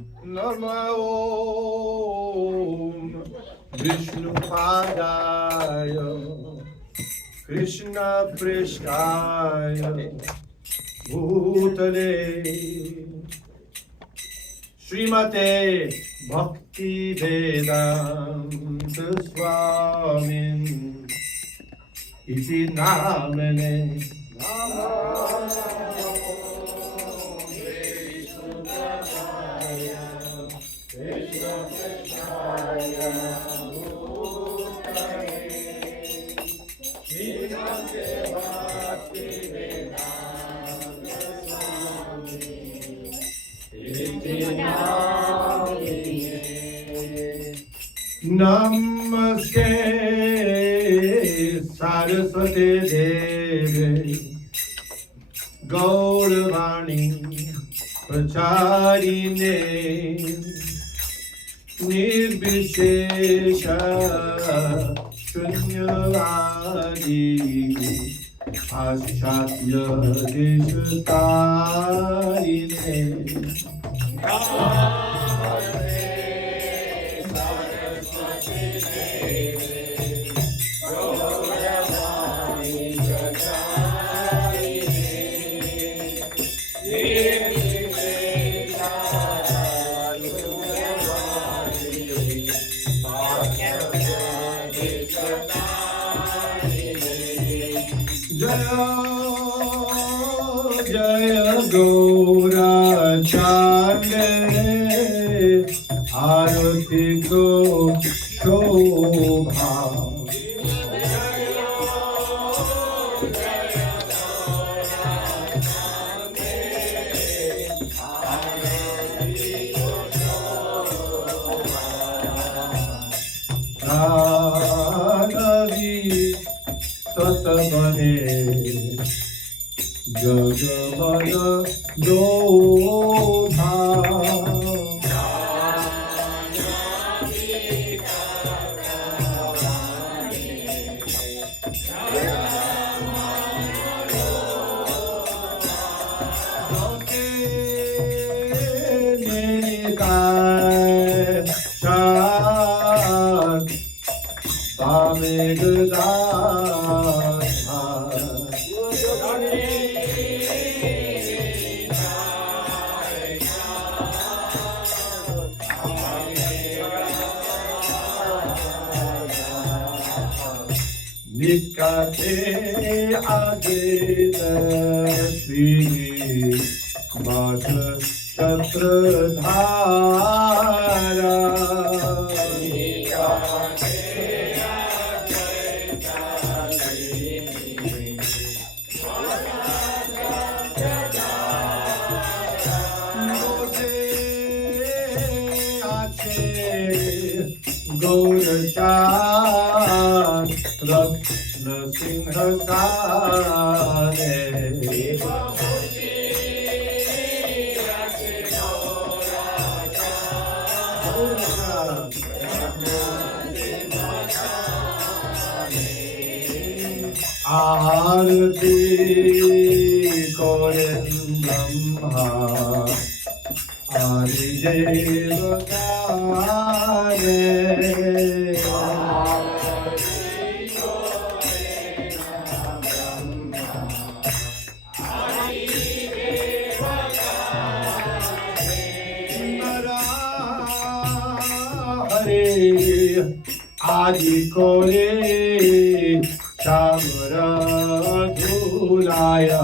नमो विष्णुपादाय कृष्णपृष्ठाय भूतले श्रीमते भक्तिवेदान्त स्वामिन् इति नामने नमस्ते सरस्वती देवे गौरवाणी प्रचारिणे निर्विशेष शून्यवादी पाश्चात्य देशतारिणे जय गौराचार्य आरती को शोभा तत्बने जगमय शोभा निकाते आगे श्री बात छत्रधारा गौरचार रत्न सिंह सारे आरती करें ब्रह्मा आदिदेवतारे आदि कोरे चामर धुलाया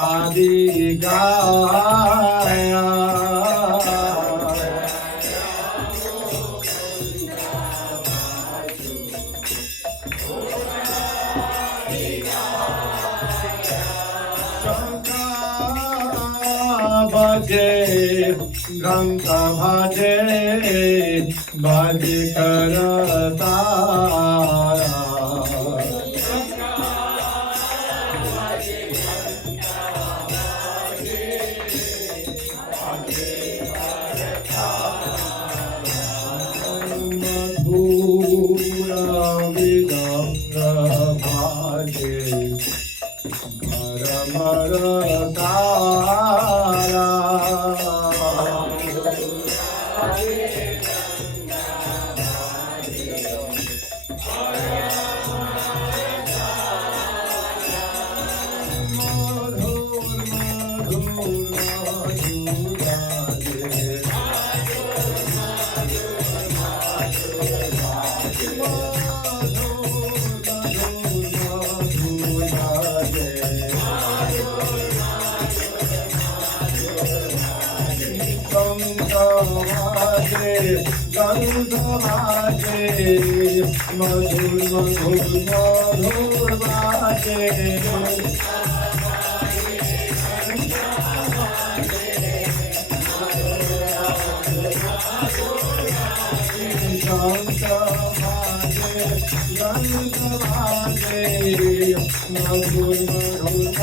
आदि गाया बजे घंटा बजे बजे करता तारा गंध बाजे मधुर मधुर मधुर बाजे शंख बाजे गंध बाजे मधुर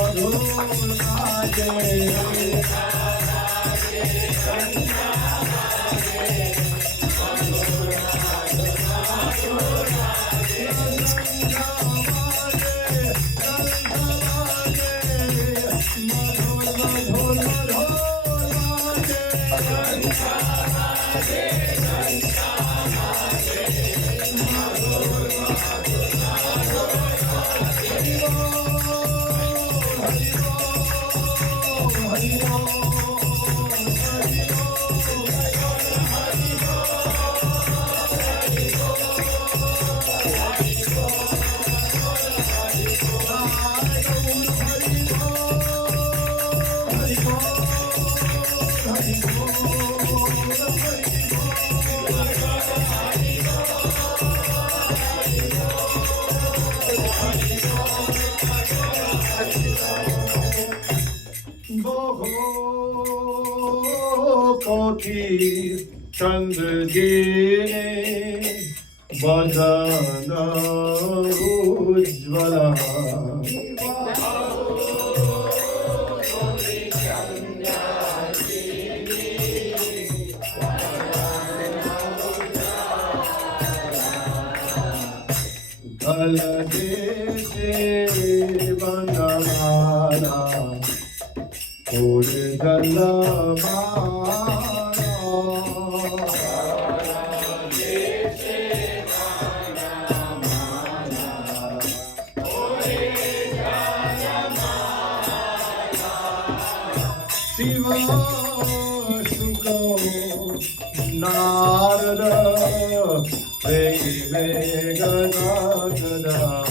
मधुर मधुर बाजे कोटि चंद्र गिरे बदन उज्ज्वला गलदेशे वनमाला जलमाला शिव शुक नारद गदा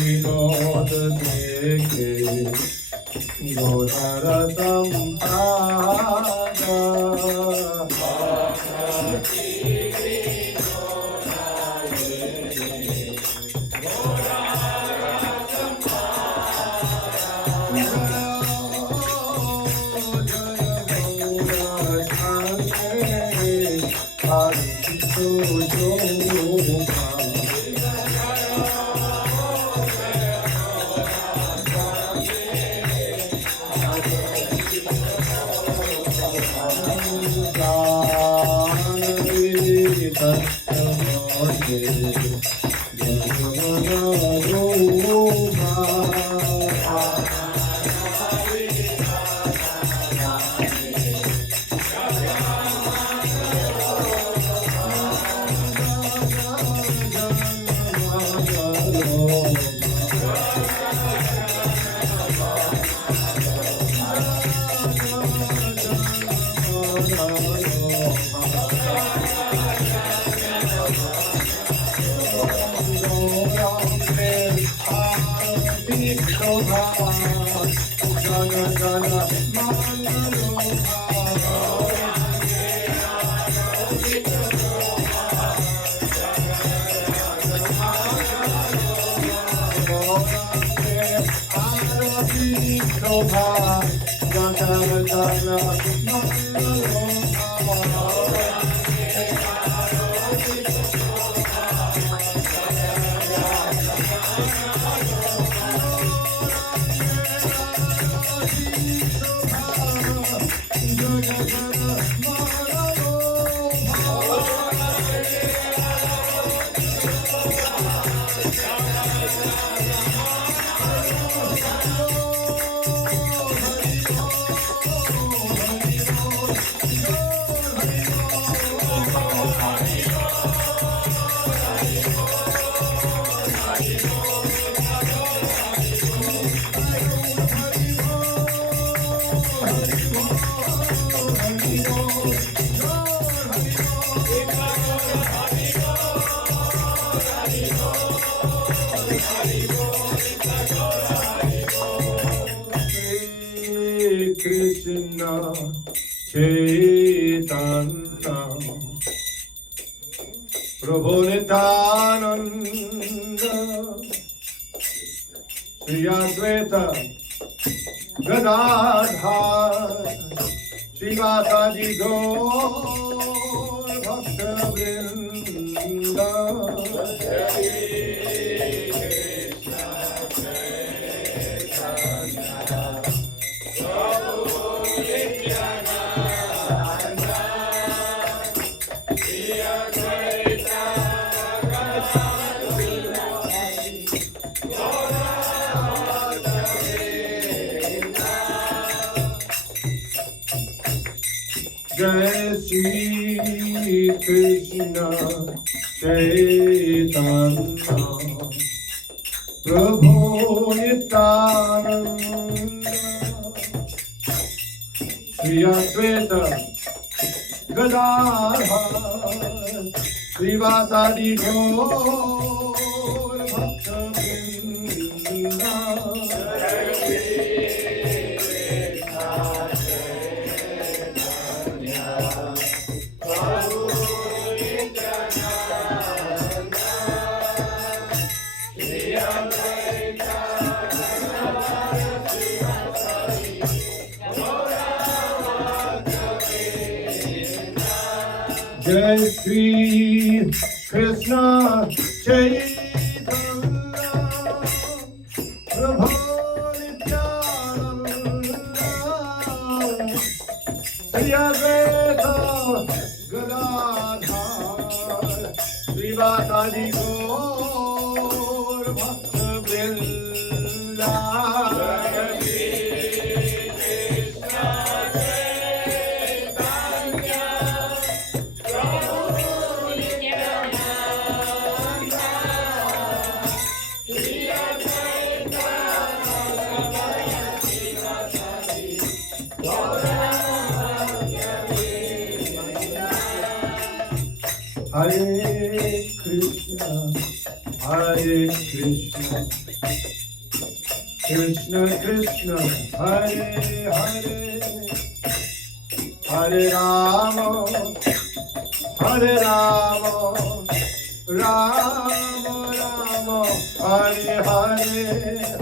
विनोद देखे Godhar संपादा Krishna Chaitanya Prabhu Nityananda Shri Advaita Gadadhar Srivasadi Gaur Bhakta Vrinda Jai Shri Krishna Chaitanya Prabhu Nityananda Shri Advaita Gadadhar Srivasadi Gaur Bhakta Vrinda Jai Shri Krishna Chaitanya Prabhu Nityananda Shri Advaita Gadadhar Srivasadi Gaur Bhakta Vrinda Hare Krishna, Krishna Krishna, Hare Hare, Hare Rama, Rama Rama, Hare Hare.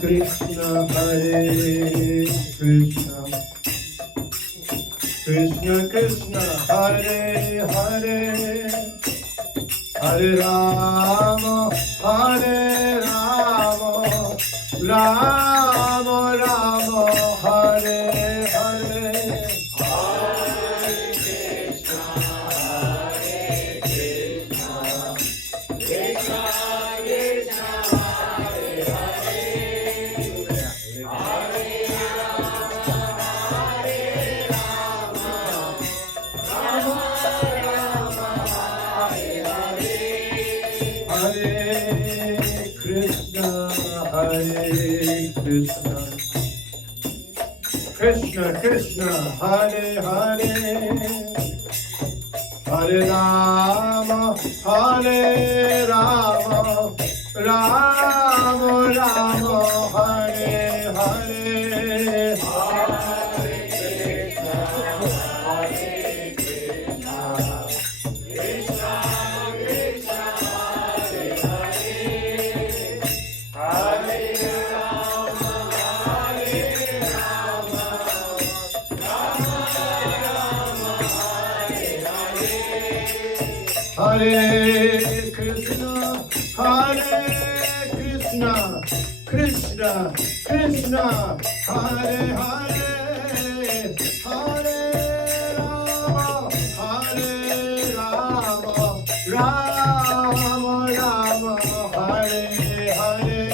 Krishna, Hare Krishna, Krishna Krishna, Hare Hare, Hare Rama, Rama Rama, Hare Hare. Krishna Krishna, Hare Hare, Hare Rama, Rama Rama, Hare Hare. Hare Krishna, Krishna Hare Krishna, Hare Krishna, Krishna Krishna, Hare Hare, Hare Rama, Hare Rama, Rama Rama, Hare Hare.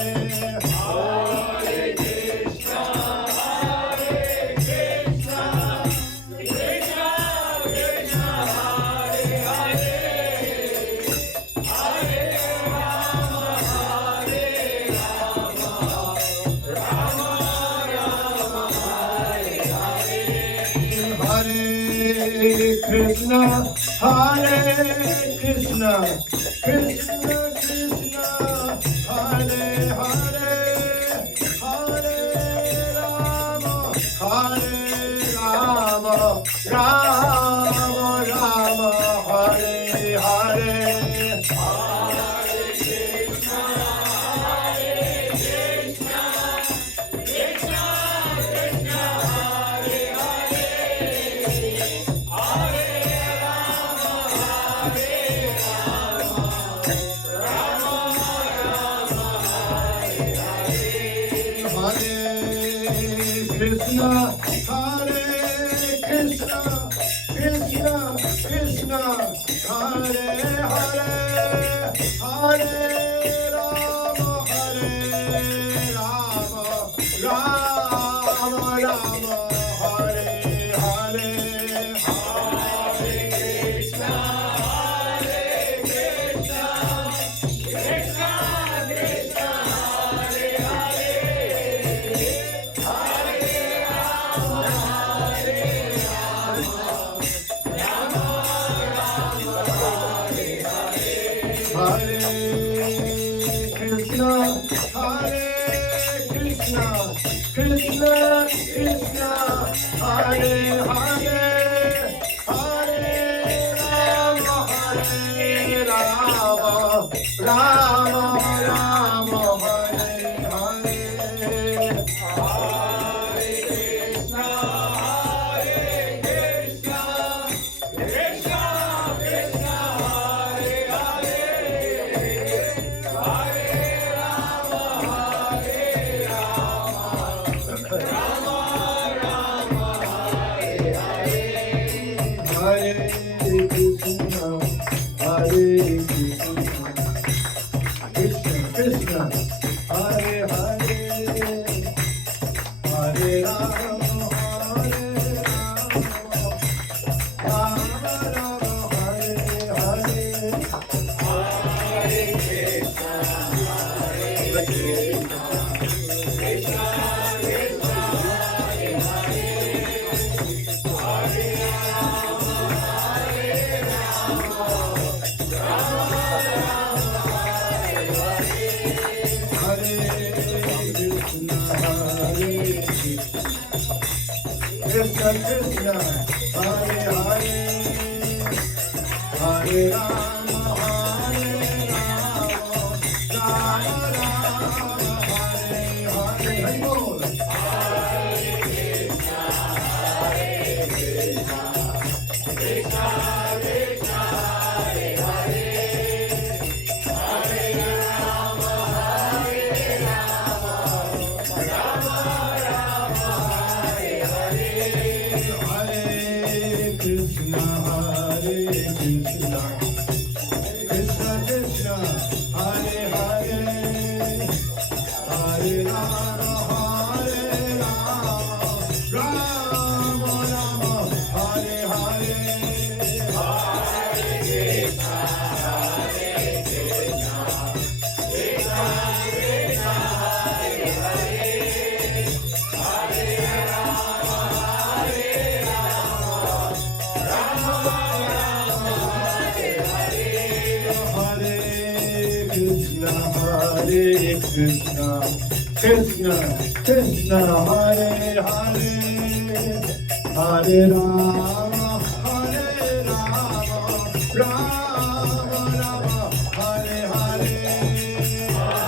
Krishna, Hare Krishna, Krishna Krishna, Hare Hare, Hare Rama, Hare Rama, Rama Rama, Hare Hare. Krishna, Hare Krishna, Krishna Krishna, Hare Hare, Hare Rama, Hare Rama, Rama Rama, Hare Hare. Hare Krishna, Hare Krishna, Krishna Krishna, Hare Hare, Hare Rama, Hare Rama, Rama Rama, Hare Hare. Hare Krishna, Hare Krishna, Krishna Krishna, Hare Hare, Hare Rama, Hare Rama, Rama Rama, Hare Hare. Krishna Krishna, Hare Hare, Hare Rama, Hare Rama, Rama Rama, Hare Hare. Hare Bol. Krishna, Hare Krishna, Krishna Krishna, Hare Hare, Hare Rama, Hare Rama, Rama Rama, Hare Hare. Hare Krishna, Krishna Krishna, Hare Hare, Hare Rama, Hare Rama, Rama Rama, Hare Hare. Hare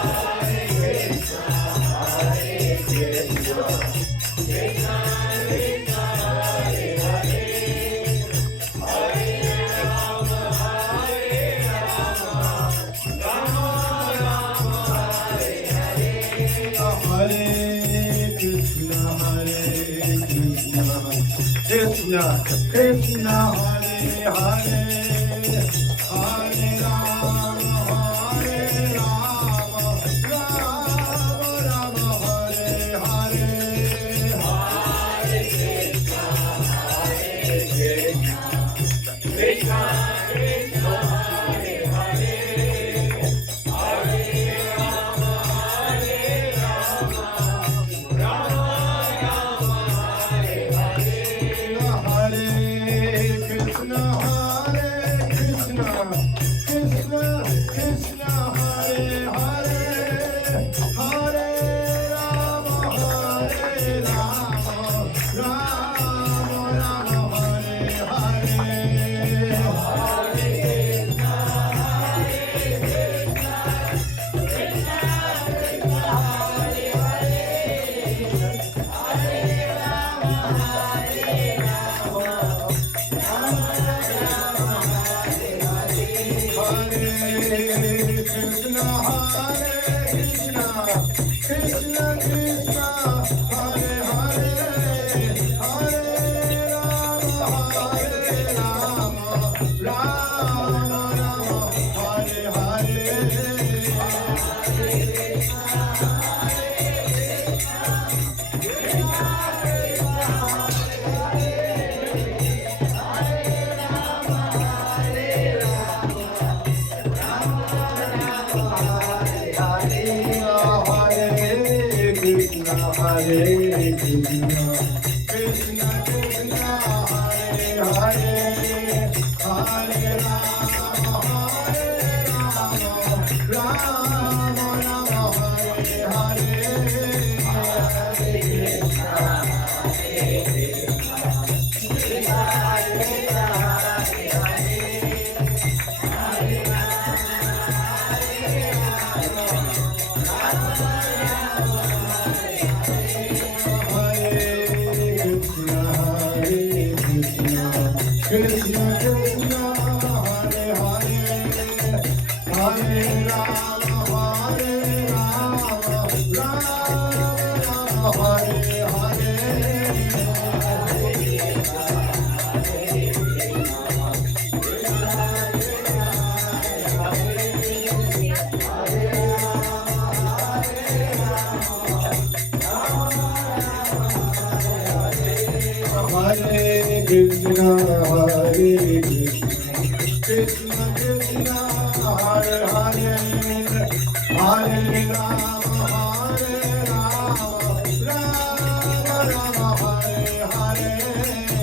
Krishna, Krishna Hare Hare, Hare Rama, Hare Rama, Rama Rama, Hare Hare, Krishna Hare Krishna, Krishna Krishna Hare Hare, Hare Rama, Hare Rama, Rama Rama, Hare Hare. Hare Krishna, Hare Krishna, Krishna Krishna, Hare Hare, Hare Rama, Hare Rama, Rama Rama, Hare Hare. Hare Krishna, Hare Krishna, Krishna Krishna, Hare Hare, Hare Rama, Hare Rama, Rama Rama, Hare Krishna Krishna, Hare Hare, Hare Rama, Hare Rama, Rama Rama, Hare Hare Krishna, Hare Krishna, Krishna Krishna, Hare Hare, Hare Rama, Hare Rama, Rama Rama, Hare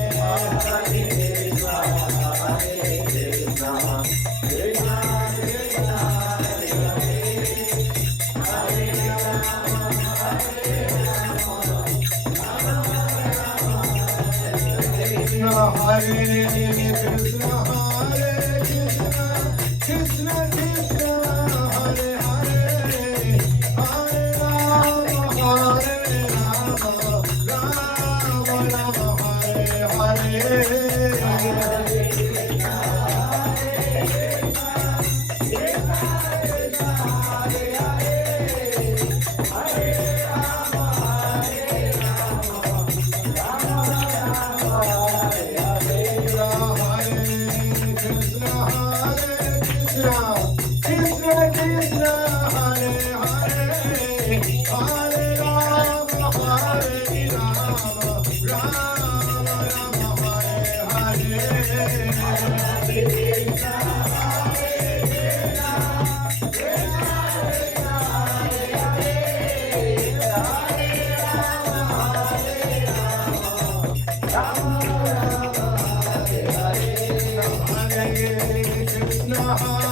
Krishna, Hare Krishna, Hare Krishna, Krishna Krishna, Hare Hare, Hare Rama, Hare Rama, Rama Rama, Hare Krishna Krishna, Hare Hare, Hare Rama, Hare Rama, Rama Rama, Hare Hare Krishna, Hare Krishna, Krishna Krishna, Hare Hare, Hare Rama, Hare Rama, Rama Rama, Hare Krishna, Hare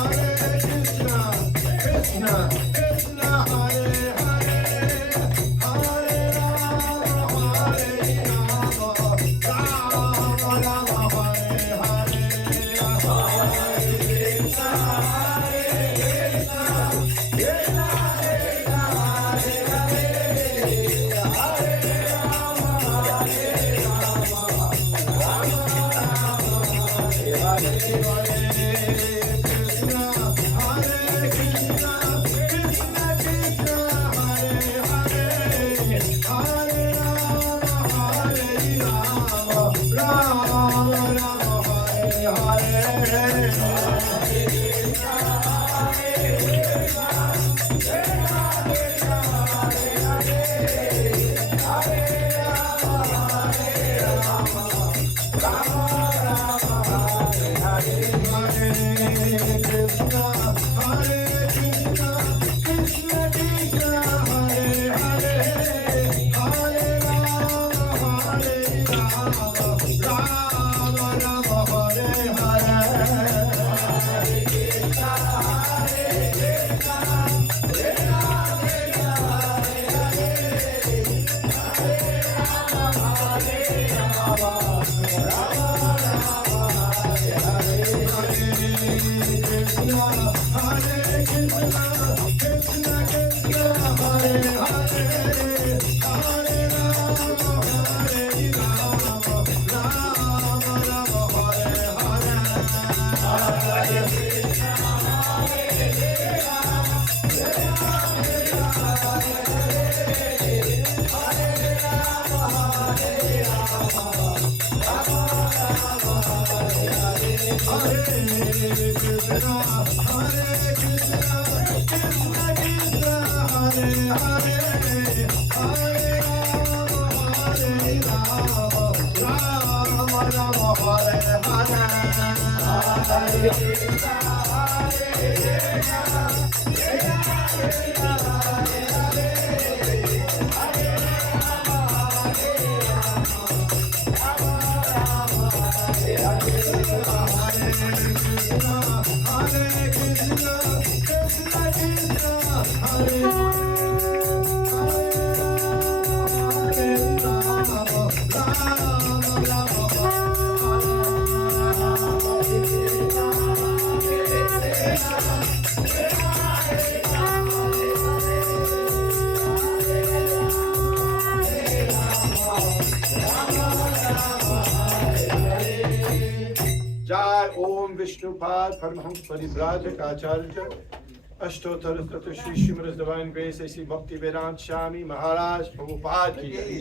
Krishna, जय ओम विष्णुपाद परमहंस परिव्राजक आचार्य अष्टोत्तर तत्व Shri Shrimad divine grace ऐसी भक्ति वेदांत स्वामी महाराज प्रभुपाद की जय।